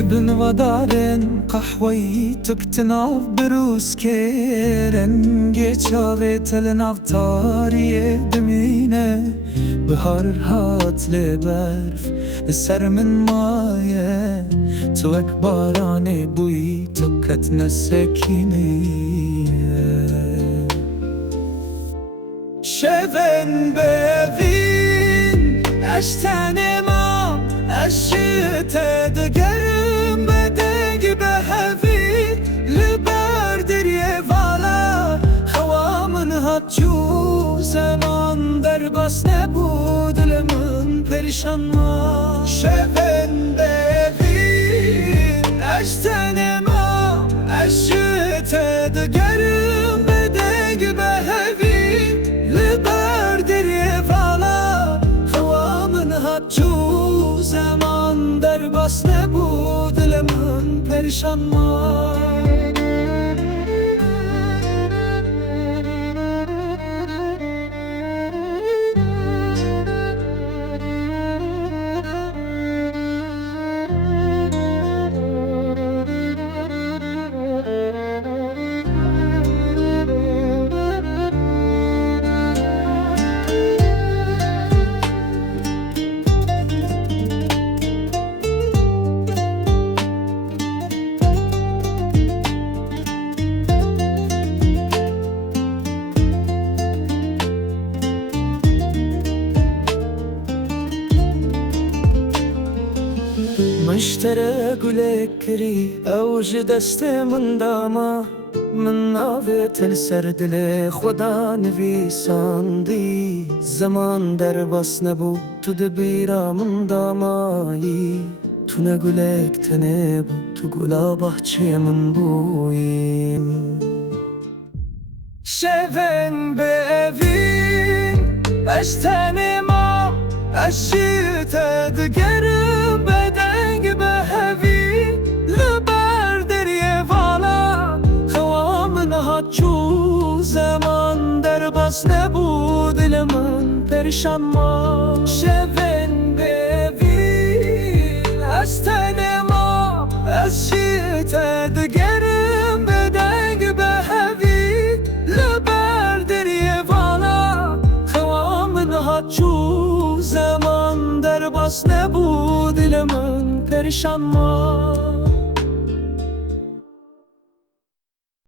لبن ودارن قهوه‌ای تکتناف بروز کرن گچاوه تلناف تاریه دمینه بهار هات لبرف لسر من مایه تو اک بارانه بوی تو کتن سکینیه شون ببین اشتن ما اشت دگرم بدنگ به هفی لبر دریه والا خوامن هات جو زمان در بس نبود لمن پریشان ما شون ببین اشتن ما اشت دگرم بدنگ به هفی لبر دریه والا خوامن هات جو زمان در بس نبود لمن پریشان ما مشترى قولك كري اوج دست من داما من نافت السرد لي خدا نویسان دی زمان در بس نبو تو دبیرا من دامایی تو نگولک تنه بو تو گولا bahçe من بویم شون بevin اشتن ما اشت دگرم بدنگ به هفی لبر دریه والا خوامن هات جو زمان در بس نبود لمن پریشان ما شون بevin اشتن ما اشت دگرم بدنگ به هفی لبر دریه والا خوامن هات جو زمان در بس نبود لمن پریشان ما